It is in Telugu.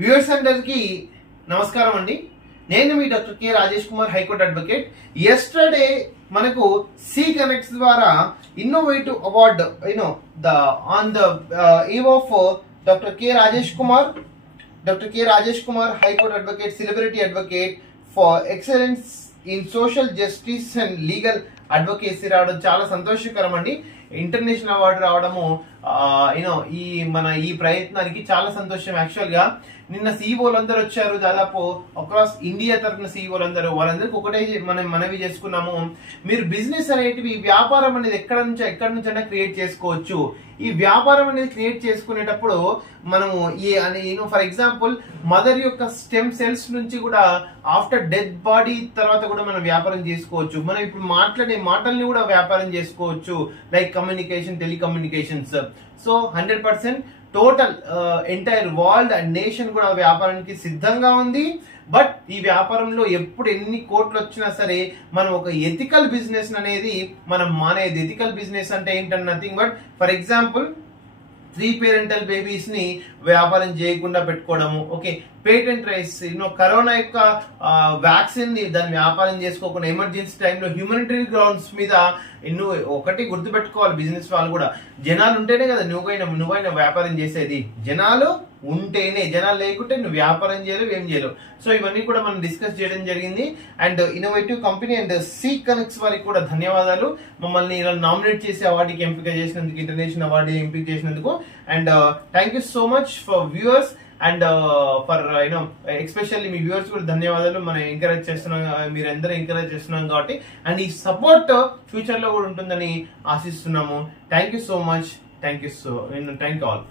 వ్యూవర్స్ అందరికీ నమస్కారం అండి. నేను మీ doctor K Rajesh Kumar, high court advocate. Yesterday మనకు సి కనెక్ట్స్ ద్వారా innovative award on the eve of doctor K Rajesh Kumar, high court advocate, celebrity advocate for excellence in social justice and legal advocacy రావడం చాలా సంతోషకరం అండి. ఇంటర్నేషనల్ అవార్డు రావడము ఈ ప్రయత్నానికి చాలా సంతోషం. యాక్చువల్ గా నిన్న సిఇఓలు అందరూ వచ్చారు, దాదాపు అక్రాస్ ఇండియా తరఫున సిఇఓలు అందరూ. వాళ్ళందరికీ ఒకటే మనం మనవి చేసుకున్నాము, మీరు బిజినెస్ అనేటివి, వ్యాపారం అనేది ఎక్కడి నుంచైనా క్రియేట్ చేసుకోవచ్చు. ఈ వ్యాపారం అనేది క్రియేట్ చేసుకునేటప్పుడు మనము ఫర్ ఎగ్జాంపుల్ మదర్ యొక్క స్టెమ్ సెల్స్ నుంచి కూడా ఆఫ్టర్ డెత్ బాడీ తర్వాత కూడా మనం వ్యాపారం చేసుకోవచ్చు. మనం ఇప్పుడు మాట్లాడే మాటల్ని కూడా వ్యాపారం చేసుకోవచ్చు, like communication, telecommunications. So 100% total entire world and nation కూడా వ్యాపారానికి సిద్ధంగా ఉంది. బట్ ఈ వ్యాపారంలో ఎప్పుడు ఎన్ని కోట్లు వచ్చినా సరే మనం ఒక ఎథికల్ బిజినెస్ అనేది మనం మానేది. ఎథికల్ బిజినెస్ అంటే ఏంటంటే nothing but, for example 3 parental babies ని వ్యాపారం చేయకుండా పెట్టుకోవడము. ఓకే, పేటెంట్ రైట్స్, కరోనా యొక్క వ్యాక్సిన్ ని దాన్ని వ్యాపారం చేసుకోకుండా ఎమర్జెన్సీ టైంలో హ్యూమనిటరీ గ్రౌండ్స్ మీద నువ్వు ఒకటి గుర్తుపెట్టుకోవాలి, బిజినెస్ వాళ్ళు కూడా జనాలు ఉంటేనే కదా నువ్వైనా వ్యాపారం చేసేది. జనాలు ఉంటేనే, జనాలు లేకుంటే నువ్వు వ్యాపారం చేయలేవు, ఏం చేయలేవు. సో ఇవన్నీ కూడా మనం డిస్కస్ చేయడం జరిగింది. And innovative company and C connects వారికి కూడా ధన్యవాదాలు. మమ్మల్ని ఇలా నామినేట్ చేసి అవార్డుకి ఎంపిక చేసినందుకు, ఇంటర్నేషనల్ అవార్డు ఎంపిక చేసినందుకు. And thank you so much for viewers and for especially me viewers కూడా ధన్యవాదాలు. మనం ఎంకరేజ్ చేస్తున్నాం, మీరు అందరూ ఎంకరేజ్ చేస్తున్నాం కాబట్టి, అండ్ ఈ సపోర్ట్ ఫ్యూచర్ లో కూడా ఉంటుందని ఆశిస్తున్నాము. Thank you so much. Thank you all.